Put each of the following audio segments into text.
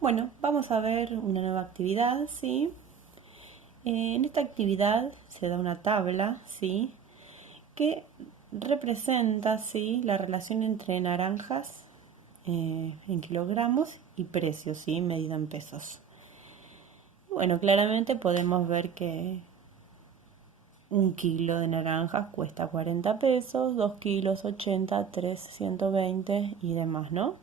Bueno, vamos a ver una nueva actividad, ¿sí? En esta actividad se da una tabla, ¿sí? Que representa, ¿sí? La relación entre naranjas en kilogramos y precios, ¿sí? Medida en pesos. Bueno, claramente podemos ver que un kilo de naranjas cuesta 40 pesos, 2 kilos 80, 3 120 y demás, ¿no?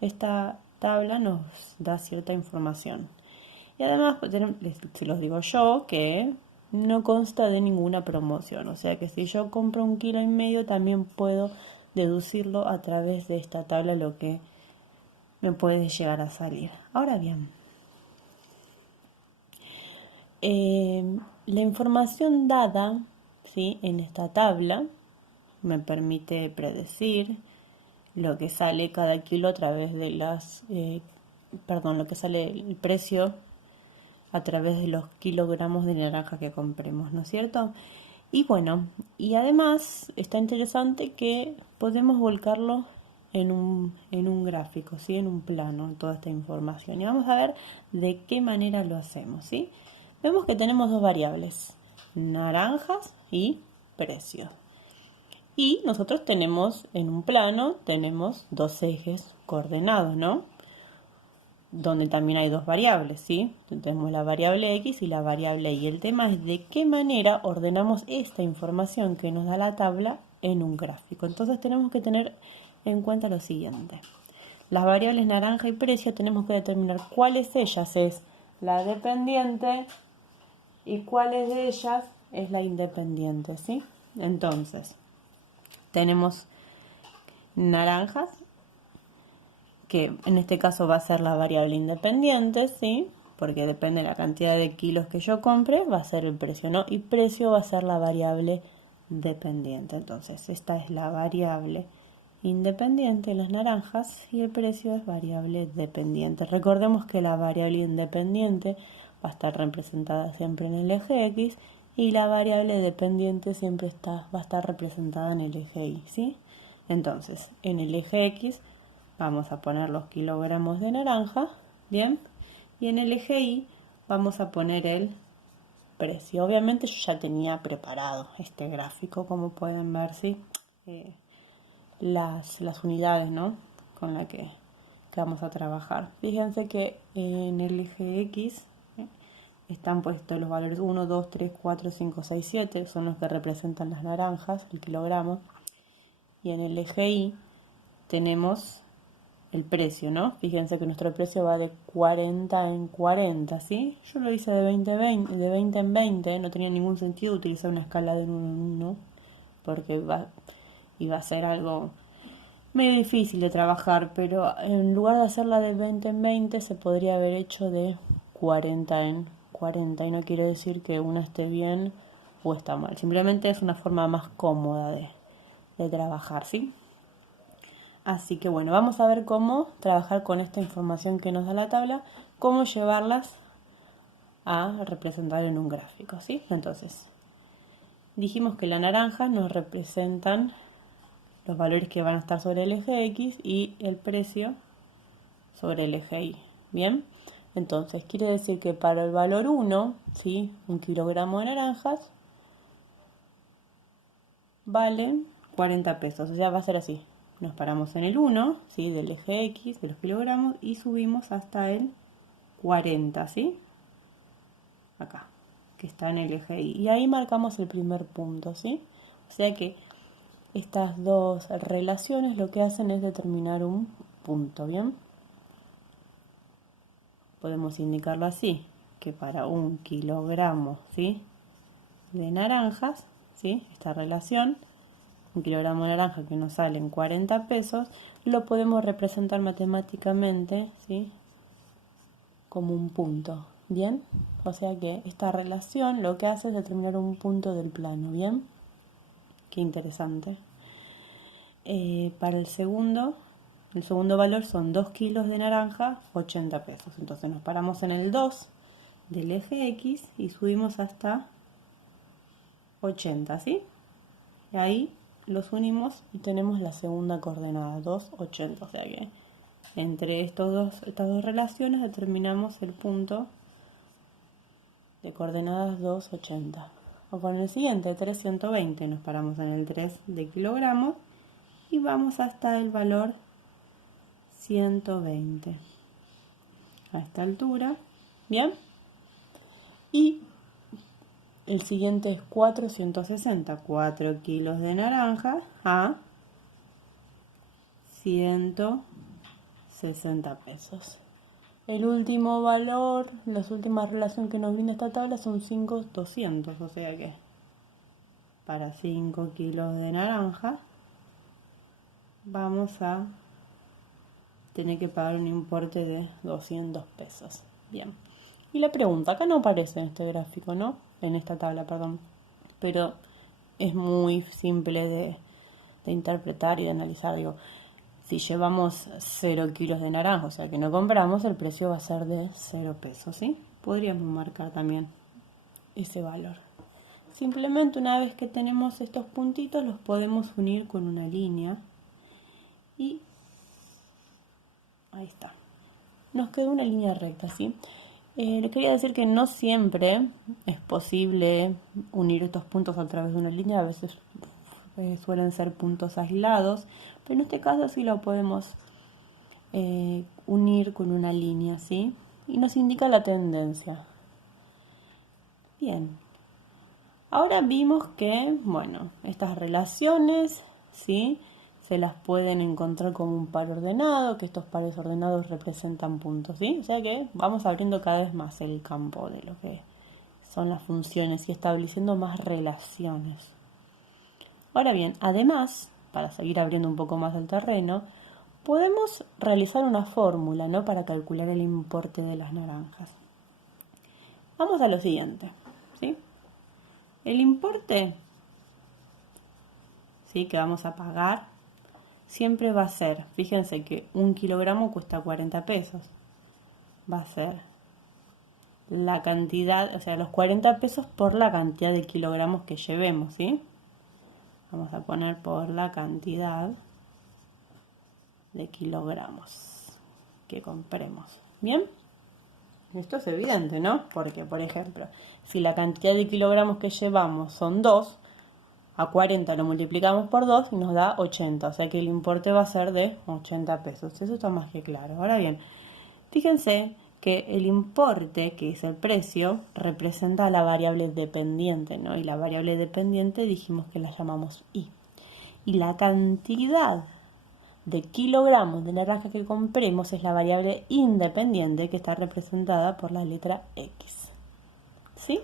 Esta tabla nos da cierta información. Y además, se los digo yo, que no consta de ninguna promoción. O sea que si yo compro 1,5 kilos, también puedo deducirlo a través de esta tabla lo que me puede llegar a salir. Ahora bien, la información dada, ¿sí? En esta tabla me permite predecir lo que sale cada kilo a través de lo que sale el precio a través de los kilogramos de naranja que compremos, ¿no es cierto? Y bueno, y además está interesante que podemos volcarlo en un gráfico, ¿sí? En un plano, toda esta información. Y vamos a ver de qué manera lo hacemos, ¿sí? Vemos que tenemos dos variables, naranjas y precio. Y nosotros tenemos en un plano, tenemos dos ejes coordenados, ¿no? Donde también hay dos variables, ¿sí? Tenemos la variable X y la variable Y. El tema es de qué manera ordenamos esta información que nos da la tabla en un gráfico. Entonces tenemos que tener en cuenta lo siguiente. Las variables naranja y precio tenemos que determinar cuáles de ellas es la dependiente y cuáles de ellas es la independiente, ¿sí? Entonces, tenemos naranjas, que en este caso va a ser la variable independiente, ¿sí? Porque depende de la cantidad de kilos que yo compre, va a ser el precio, ¿no? Y precio va a ser la variable dependiente. Entonces, esta es la variable independiente en las naranjas y el precio es variable dependiente. Recordemos que la variable independiente va a estar representada siempre en el eje X y la variable dependiente siempre va a estar representada en el eje Y, ¿sí? Entonces, en el eje X vamos a poner los kilogramos de naranja, ¿bien? Y en el eje Y vamos a poner el precio. Obviamente yo ya tenía preparado este gráfico, como pueden ver, ¿sí? Las unidades, ¿no? Con las que vamos a trabajar. Fíjense que en el eje X están puestos los valores 1, 2, 3, 4, 5, 6, 7, son los que representan las naranjas, el kilogramo. Y en el eje Y tenemos el precio, ¿no? Fíjense que nuestro precio va de 40 en 40, ¿sí? Yo lo hice de 20 en 20, no tenía ningún sentido utilizar una escala de 1 en 1, porque iba a ser algo medio difícil de trabajar, pero en lugar de hacerla de 20 en 20, se podría haber hecho de 40 en 40, y no quiere decir que una esté bien o está mal, simplemente es una forma más cómoda de trabajar, ¿sí? Así que bueno, vamos a ver cómo trabajar con esta información que nos da la tabla, cómo llevarlas a representar en un gráfico, ¿sí? Entonces, dijimos que la naranja nos representan los valores que van a estar sobre el eje X y el precio sobre el eje Y, ¿bien? Entonces, quiere decir que para el valor 1, ¿sí? 1 kilogramo de naranjas valen 40 pesos, o sea, va a ser así. Nos paramos en el 1, ¿sí? Del eje X, de los kilogramos, y subimos hasta el 40, ¿sí? Acá, que está en el eje Y. Y ahí marcamos el primer punto, ¿sí? O sea que estas dos relaciones lo que hacen es determinar un punto, ¿bien? Podemos indicarlo así, que para 1 kilogramo, ¿sí? De naranjas, ¿sí? Esta relación, 1 kilogramo de naranja que nos sale en 40 pesos, lo podemos representar matemáticamente, ¿sí? Como un punto, ¿bien? O sea que esta relación lo que hace es determinar un punto del plano, ¿bien? Qué interesante. Para el segundo valor son 2 kilos de naranja, 80 pesos. Entonces nos paramos en el 2 del eje X y subimos hasta 80, ¿sí? Ahí los unimos y tenemos la segunda coordenada, 2, 80, o sea que entre estas dos relaciones determinamos el punto de coordenadas 280. O con el siguiente, 320, nos paramos en el 3 de kilogramos y vamos hasta el valor 120. A esta altura, ¿bien? Y el siguiente es 460, 4 kilos de naranja a 160 pesos. El último valor, la última relación que nos brinda esta tabla son 5,200, o sea que para 5 kilos de naranja vamos a tener que pagar un importe de 200 pesos. Bien. Y la pregunta, acá no aparece en este gráfico, ¿no? En esta tabla, perdón. Pero es muy simple de interpretar y de analizar. Digo, si llevamos 0 kilos de naranja, o sea que no compramos, el precio va a ser de 0 pesos, ¿sí? Podríamos marcar también ese valor. Simplemente una vez que tenemos estos puntitos, los podemos unir con una línea. Y ahí está. Nos quedó una línea recta, ¿sí? Le quería decir que no siempre es posible unir estos puntos a través de una línea. A veces suelen ser puntos aislados, pero en este caso sí lo podemos unir con una línea, ¿sí? Y nos indica la tendencia. Bien. Ahora vimos que, bueno, estas relaciones, ¿sí?, se las pueden encontrar como un par ordenado, que estos pares ordenados representan puntos, ¿sí? O sea que vamos abriendo cada vez más el campo de lo que son las funciones y estableciendo más relaciones. Ahora bien, además, para seguir abriendo un poco más el terreno, podemos realizar una fórmula, ¿no?, para calcular el importe de las naranjas. Vamos a lo siguiente, ¿sí? El importe, ¿sí?, que vamos a pagar siempre va a ser, fíjense que 1 kilogramo cuesta 40 pesos. Va a ser la cantidad, o sea, los 40 pesos por la cantidad de kilogramos que llevemos, ¿sí? Vamos a poner por la cantidad de kilogramos que compremos. ¿Bien? Esto es evidente, ¿no? Porque, por ejemplo, si la cantidad de kilogramos que llevamos son 2, a 40 lo multiplicamos por 2 y nos da 80, o sea que el importe va a ser de 80 pesos. Eso está más que claro. Ahora bien, fíjense que el importe, que es el precio, representa la variable dependiente, ¿no? Y la variable dependiente dijimos que la llamamos I. Y la cantidad de kilogramos de naranja que compremos es la variable independiente, que está representada por la letra X. ¿Sí?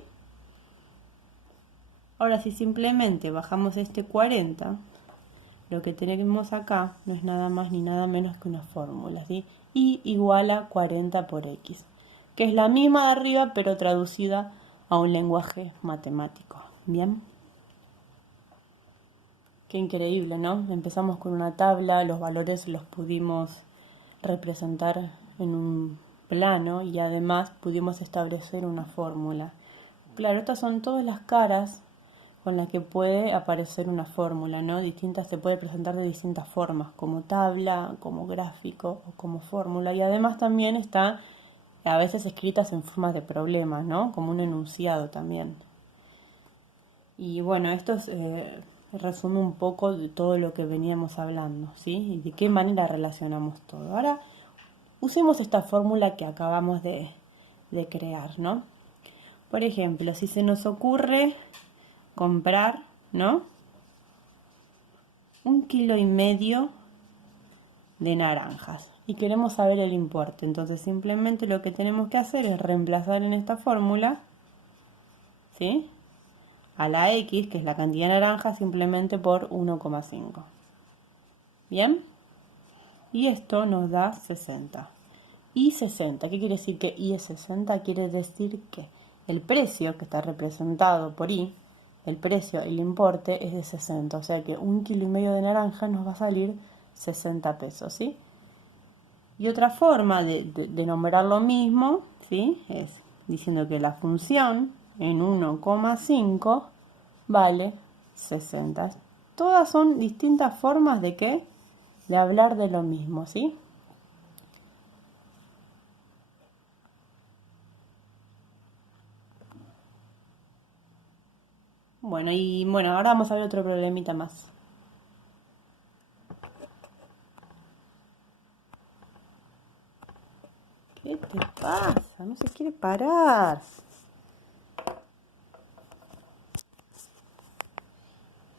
Ahora, si simplemente bajamos este 40, lo que tenemos acá no es nada más ni nada menos que una fórmula, ¿sí? Y igual a 40 por X, que es la misma de arriba, pero traducida a un lenguaje matemático. ¿Bien? Qué increíble, ¿no? Empezamos con una tabla, los valores los pudimos representar en un plano y además pudimos establecer una fórmula. Claro, estas son todas las caras con las que puede aparecer una fórmula, ¿no? Se puede presentar de distintas formas, como tabla, como gráfico o como fórmula. Y además también está a veces escritas en formas de problemas, ¿no? Como un enunciado también. Y bueno, esto resume un poco de todo lo que veníamos hablando, ¿sí? Y de qué manera relacionamos todo. Ahora, usemos esta fórmula que acabamos de crear, ¿no? Por ejemplo, si se nos ocurre comprar, ¿no?, 1,5 kilos de naranjas y queremos saber el importe. Entonces simplemente lo que tenemos que hacer es reemplazar en esta fórmula, ¿sí?, a la X, que es la cantidad de naranjas, simplemente por 1,5. ¿Bien? Y esto nos da 60. Y 60, ¿qué quiere decir que I es 60? Quiere decir que el precio que está representado por I, el precio, el importe es de 60, o sea que 1,5 kilos de naranja nos va a salir 60 pesos, ¿sí? Y otra forma de nombrar lo mismo, ¿sí?, es diciendo que la función en 1,5 vale 60. Todas son distintas formas de ¿qué? De hablar de lo mismo, ¿sí? Bueno, y bueno, ahora vamos a ver otro problemita más. ¿Qué te pasa? No se quiere parar.